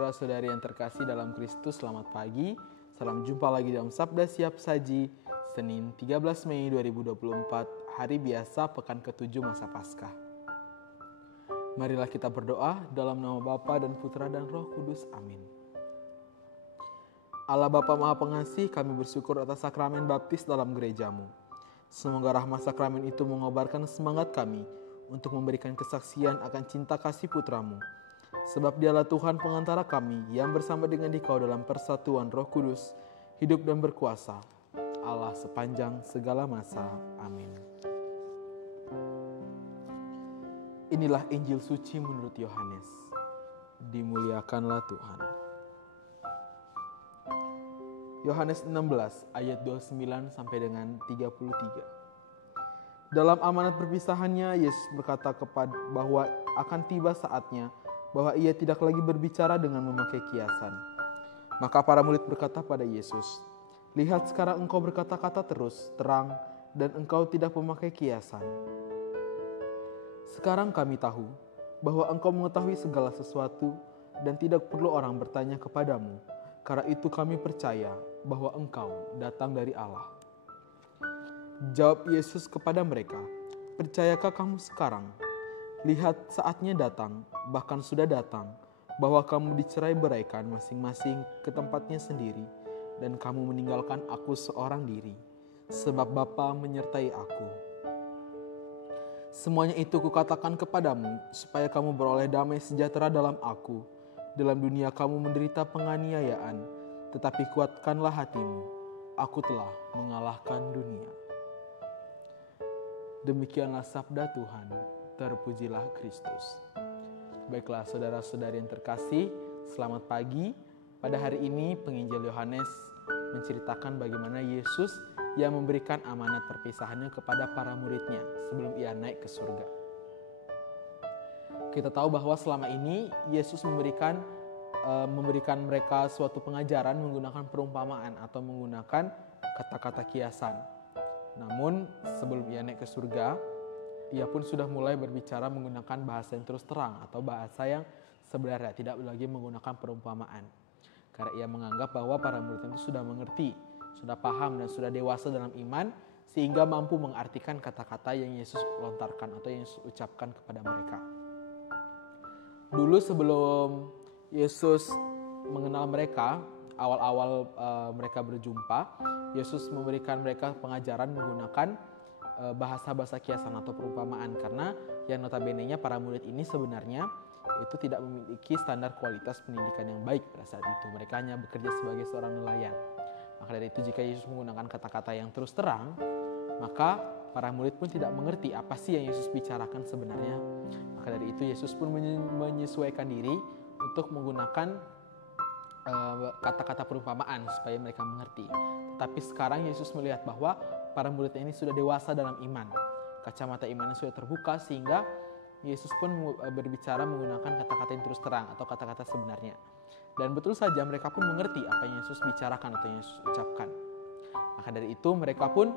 Saudara-saudari yang terkasih dalam Kristus, selamat pagi. Salam jumpa lagi dalam Sabda Siap Saji, Senin 13 Mei 2024, hari biasa pekan ke-7 masa Paskah. Marilah kita berdoa dalam nama Bapa dan Putra dan Roh Kudus. Amin. Allah Bapa Maha Pengasih, kami bersyukur atas sakramen baptis dalam gerejamu. Semoga rahmat sakramen itu mengobarkan semangat kami untuk memberikan kesaksian akan cinta kasih Putramu. Sebab Dialah Tuhan pengantara kami yang bersama dengan Dikau dalam persatuan Roh Kudus, hidup dan berkuasa, Allah sepanjang segala masa. Amin. Inilah Injil suci menurut Yohanes. Dimuliakanlah Tuhan. Yohanes 16 ayat 29 sampai dengan 33. Dalam amanat perpisahannya, Yesus berkata bahwa akan tiba saatnya bahwa ia tidak lagi berbicara dengan memakai kiasan. Maka para murid berkata pada Yesus, "Lihat, sekarang engkau berkata-kata terus terang dan engkau tidak memakai kiasan. Sekarang kami tahu bahwa engkau mengetahui segala sesuatu dan tidak perlu orang bertanya kepadamu. Karena itu kami percaya bahwa engkau datang dari Allah." Jawab Yesus kepada mereka, "Percayakah kamu sekarang? Lihat, saatnya datang, bahkan sudah datang, bahwa kamu dicerai-beraikan masing-masing ke tempatnya sendiri, dan kamu meninggalkan aku seorang diri, sebab Bapa menyertai aku. Semuanya itu kukatakan kepadamu, supaya kamu beroleh damai sejahtera dalam aku. Dalam dunia kamu menderita penganiayaan, tetapi kuatkanlah hatimu, aku telah mengalahkan dunia." Demikianlah sabda Tuhan. Terpujilah Kristus. Baiklah saudara-saudari yang terkasih, selamat pagi. Pada hari ini penginjil Yohanes menceritakan bagaimana Yesus yang memberikan amanat perpisahannya kepada para muridnya sebelum ia naik ke surga. Kita tahu bahwa selama ini Yesus memberikan mereka suatu pengajaran menggunakan perumpamaan atau menggunakan kata-kata kiasan. Namun sebelum ia naik ke surga, ia pun sudah mulai berbicara menggunakan bahasa yang terus terang atau bahasa yang sebenarnya tidak lagi menggunakan perumpamaan. Karena ia menganggap bahwa para murid itu sudah mengerti, sudah paham dan sudah dewasa dalam iman sehingga mampu mengartikan kata-kata yang Yesus lontarkan atau yang Yesus ucapkan kepada mereka. Dulu sebelum Yesus mengenal mereka, awal-awal mereka berjumpa, Yesus memberikan mereka pengajaran menggunakan bahasa-bahasa kiasan atau perumpamaan, karena yang notabene-nya para murid ini sebenarnya itu tidak memiliki standar kualitas pendidikan yang baik pada saat itu. Mereka hanya bekerja sebagai seorang nelayan. Maka dari itu jika Yesus menggunakan kata-kata yang terus terang, maka para murid pun tidak mengerti apa sih yang Yesus bicarakan sebenarnya. Maka dari itu Yesus pun menyesuaikan diri untuk menggunakan kata-kata perumpamaan supaya mereka mengerti. Tetapi sekarang Yesus melihat bahwa para muridnya ini sudah dewasa dalam iman. Kacamata imannya sudah terbuka sehingga Yesus pun berbicara menggunakan kata-kata yang terus terang atau kata-kata sebenarnya. Dan betul saja mereka pun mengerti apa yang Yesus bicarakan atau yang Yesus ucapkan. Maka dari itu mereka pun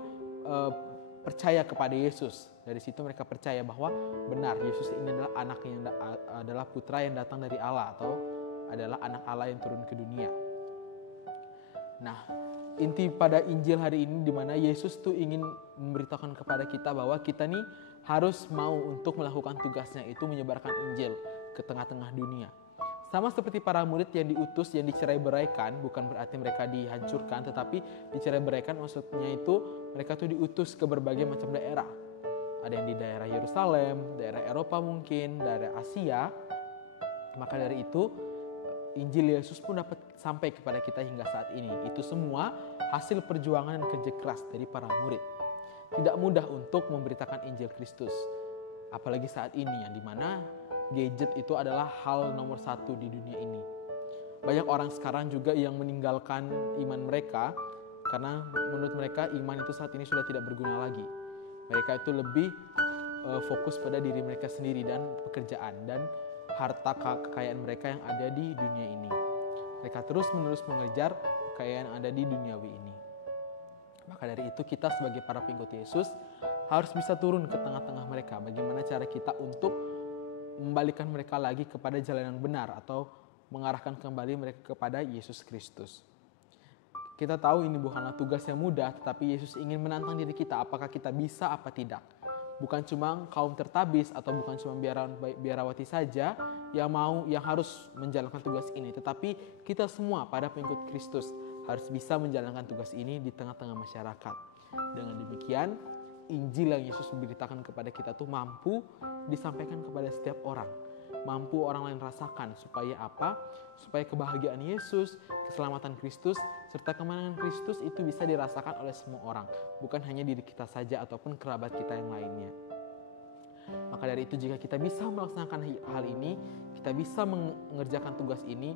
percaya kepada Yesus. Dari situ mereka percaya bahwa benar Yesus ini adalah anak yang adalah putra yang datang dari Allah atau adalah anak Allah yang turun ke dunia. Nah, inti pada Injil hari ini di mana Yesus tuh ingin memberitakan kepada kita bahwa kita nih harus mau untuk melakukan tugasnya, itu menyebarkan Injil ke tengah-tengah dunia. Sama seperti para murid yang diutus, yang dicerai-beraikan, bukan berarti mereka dihancurkan, tetapi dicerai-beraikan maksudnya itu mereka tuh diutus ke berbagai macam daerah. Ada yang di daerah Yerusalem, daerah Eropa mungkin, daerah Asia. Maka dari itu Injil Yesus pun dapat sampai kepada kita hingga saat ini. Itu semua hasil perjuangan dan kerja keras dari para murid. Tidak mudah untuk memberitakan Injil Kristus. Apalagi saat ini yang dimana gadget itu adalah hal nomor satu di dunia ini. Banyak orang sekarang juga yang meninggalkan iman mereka karena menurut mereka iman itu saat ini sudah tidak berguna lagi. Mereka itu lebih fokus pada diri mereka sendiri dan pekerjaan dan harta kekayaan mereka yang ada di dunia ini. Mereka terus-menerus mengejar kekayaan yang ada di duniawi ini. Maka dari itu kita sebagai para pengikut Yesus harus bisa turun ke tengah-tengah mereka. Bagaimana cara kita untuk membalikkan mereka lagi kepada jalan yang benar atau mengarahkan kembali mereka kepada Yesus Kristus. Kita tahu ini bukanlah tugas yang mudah, tetapi Yesus ingin menantang diri kita apakah kita bisa apa tidak. Bukan cuma kaum tertabis atau bukan cuma biarawati saja yang harus menjalankan tugas ini, tetapi kita semua pada pengikut Kristus harus bisa menjalankan tugas ini di tengah-tengah masyarakat. Dengan demikian, Injil yang Yesus beritakan kepada kita tuh mampu disampaikan kepada setiap orang. Mampu orang lain rasakan. Supaya apa? Supaya kebahagiaan Yesus, keselamatan Kristus, serta kemenangan Kristus itu bisa dirasakan oleh semua orang. Bukan hanya diri kita saja ataupun kerabat kita yang lainnya. Maka dari itu jika kita bisa melaksanakan hal ini, kita bisa mengerjakan tugas ini,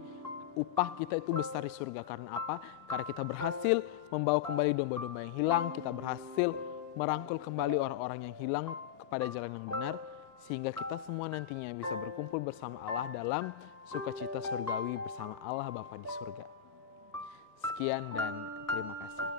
upah kita itu besar di surga. Karena apa? Karena kita berhasil membawa kembali domba-domba yang hilang, kita berhasil merangkul kembali orang-orang yang hilang kepada jalan yang benar, sehingga kita semua nantinya bisa berkumpul bersama Allah dalam sukacita surgawi bersama Allah Bapa di surga. Sekian dan terima kasih.